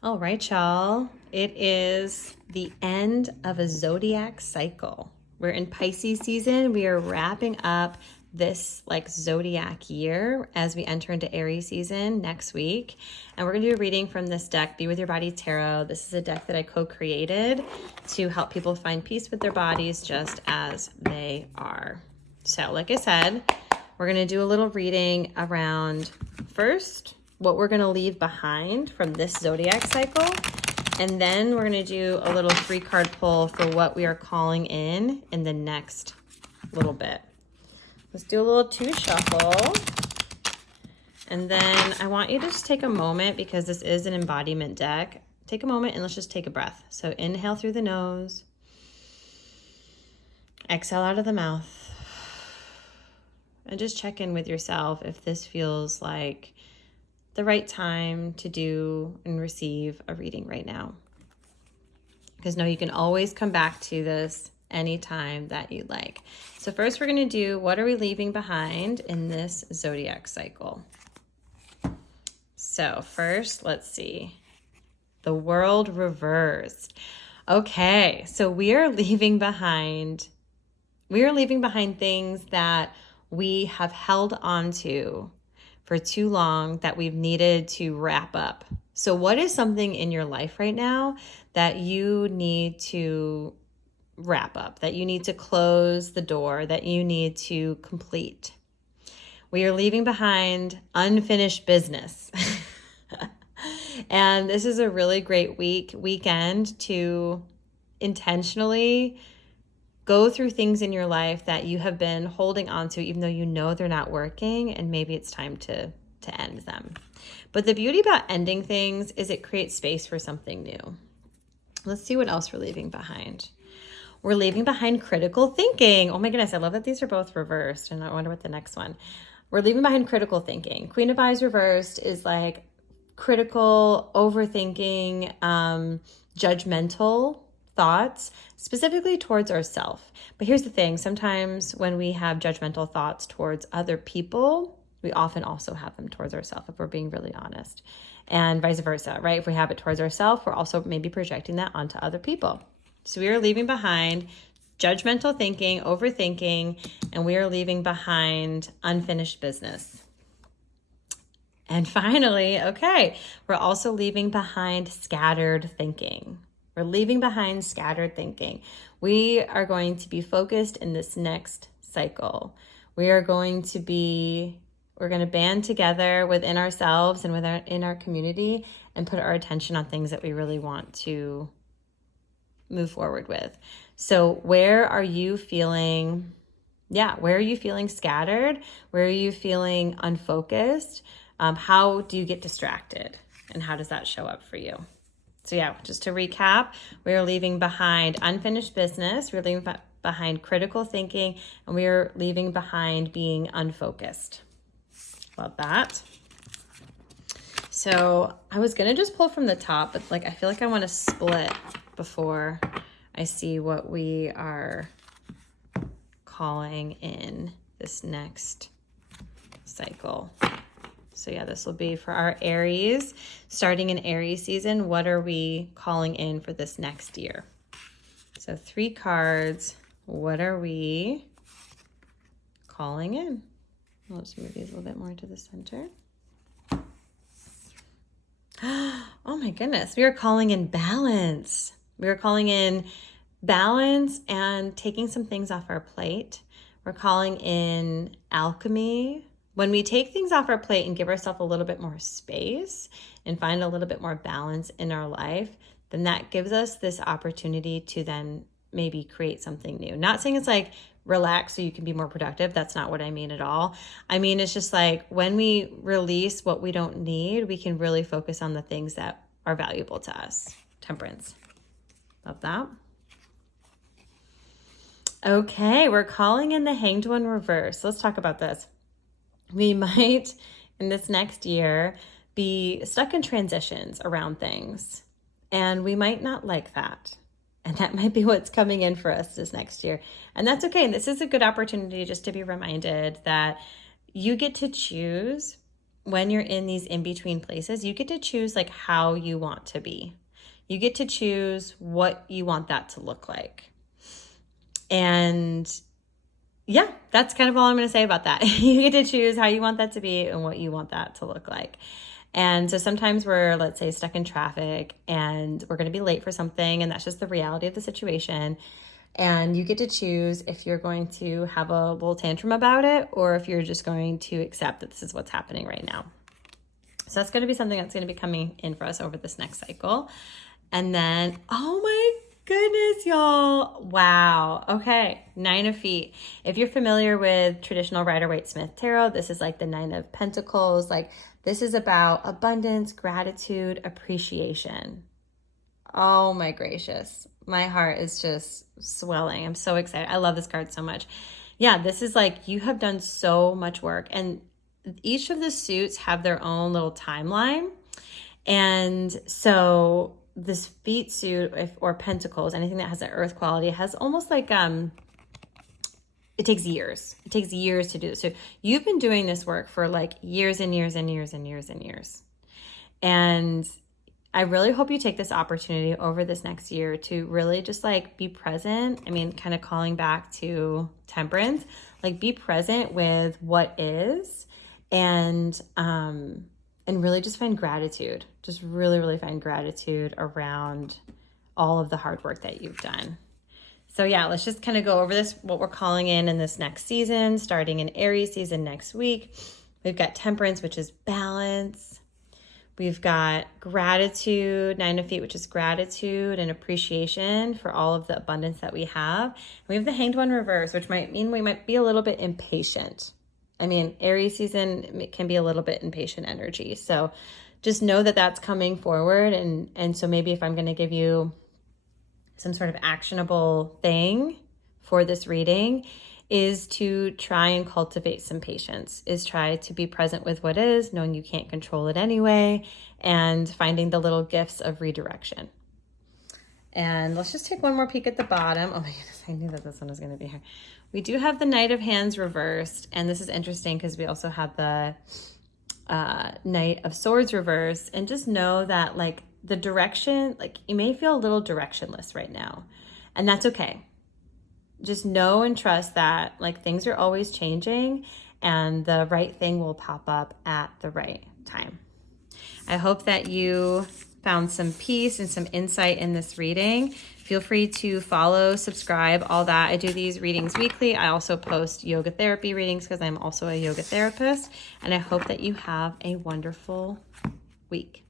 All right, y'all. It is the end of a zodiac cycle. We're in Pisces season. We are wrapping up this zodiac year as we enter into Aries season next week. And we're going to do a reading from this deck, Be With Your Body Tarot. This is a deck that I co-created to help people find peace with their bodies just as they are. So, like I said, we're going to do a little reading around first what we're going to leave behind from this zodiac cycle. And then we're going to do a little 3-card pull for what we are calling in the next little bit. Let's do a little 2 shuffle. And then I want you to just take a moment, because this is an embodiment deck. Take a moment and let's just take a breath. So inhale through the nose. Exhale out of the mouth. And just check in with yourself if this feels like the right time to do and receive a reading right now. Because no, you can always come back to this anytime that you like. So first we're going to do, what are we leaving behind in this zodiac cycle? So first, let's see. The world reversed. Okay, so we are leaving behind things that we have held on to for too long that we've needed to wrap up. So what is something in your life right now that you need to wrap up, that you need to close the door, that you need to complete? We are leaving behind unfinished business. And this is a really great weekend to intentionally go through things in your life that you have been holding on to, even though you know they're not working, and maybe it's time to end them. But the beauty about ending things is it creates space for something new. Let's see what else we're leaving behind. We're leaving behind critical thinking. Oh my goodness, I love that these are both reversed, and I wonder what the next one. We're leaving behind critical thinking. Queen of Eyes reversed is like critical, overthinking, judgmental thoughts, specifically towards ourselves. But here's the thing, sometimes when we have judgmental thoughts towards other people, we often also have them towards ourselves, if we're being really honest, and vice versa, right? If we have it towards ourselves, we're also maybe projecting that onto other people. So we are leaving behind judgmental thinking, overthinking, and we are leaving behind unfinished business. And finally, okay, we're also leaving behind scattered thinking. We're leaving behind scattered thinking. We are going to be focused in this next cycle. We're going to band together within ourselves and in our community and put our attention on things that we really want to move forward with. So where are you feeling scattered? Where are you feeling unfocused? How do you get distracted? And how does that show up for you? So yeah, just to recap, we are leaving behind unfinished business, we're leaving behind critical thinking, and we are leaving behind being unfocused. Love that. So I was going to just pull from the top, but I feel like I want to split before I see what we are calling in this next cycle. So yeah, this will be for our Aries, starting in Aries season. What are we calling in for this next year? So 3 cards. What are we calling in? I'll just move these a little bit more to the center. Oh my goodness. We are calling in balance. We are calling in balance and taking some things off our plate. We're calling in alchemy. When we take things off our plate and give ourselves a little bit more space and find a little bit more balance in our life, then that gives us this opportunity to then maybe create something new. Not saying it's like relax so you can be more productive. That's not what I mean at all. I mean, it's just like when we release what we don't need, we can really focus on the things that are valuable to us. Temperance. Love that. Okay, we're calling in the Hanged One reverse. Let's talk about this. We might, in this next year, be stuck in transitions around things, and we might not like that. And that might be what's coming in for us this next year. And that's okay. And this is a good opportunity just to be reminded that you get to choose when you're in these in-between places, you get to choose like how you want to be. You get to choose what you want that to look like. And yeah, that's kind of all I'm going to say about that. You get to choose how you want that to be and what you want that to look like. And so sometimes we're, let's say, stuck in traffic and we're going to be late for something, and that's just the reality of the situation. And you get to choose if you're going to have a little tantrum about it or if you're just going to accept that this is what's happening right now. So that's going to be something that's going to be coming in for us over this next cycle. And then, oh my goodness, y'all. Wow. Okay. 9 of Feet. If you're familiar with traditional Rider-Waite-Smith tarot, this is like the 9 of Pentacles. Like, this is about abundance, gratitude, appreciation. Oh my gracious. My heart is just swelling. I'm so excited. I love this card so much. Yeah, this is like, you have done so much work, and each of the suits have their own little timeline. And so this Feet suit, or Pentacles, anything that has an earth quality, has almost like, it takes years. It takes years to do this. So you've been doing this work for like years and years and years and years and years. And I really hope you take this opportunity over this next year to really just like be present. I mean, kind of calling back to Temperance, like be present with what is, and really just find gratitude. Just really, really find gratitude around all of the hard work that you've done. So yeah, let's just kind of go over this, what we're calling in this next season, starting in Aries season next week. We've got Temperance, which is balance. We've got gratitude, 9 of Feet, which is gratitude and appreciation for all of the abundance that we have. We have the Hanged One reverse, which might mean we might be a little bit impatient. I mean, Aries season can be a little bit impatient energy. So just know that that's coming forward. And so maybe if I'm going to give you some sort of actionable thing for this reading, is to try and cultivate some patience, is try to be present with what is, knowing you can't control it anyway, and finding the little gifts of redirection. And let's just take one more peek at the bottom. Oh my goodness, I knew that this one was going to be here. We do have the Knight of Hands reversed, and this is interesting because we also have the Knight of Swords reversed. And just know that like the direction, like you may feel a little directionless right now, and that's okay. Just know and trust that like things are always changing, and the right thing will pop up at the right time. I hope that you found some peace and some insight in this reading. Feel free to follow, subscribe, all that. I do these readings weekly. I also post yoga therapy readings because I'm also a yoga therapist. And I hope that you have a wonderful week.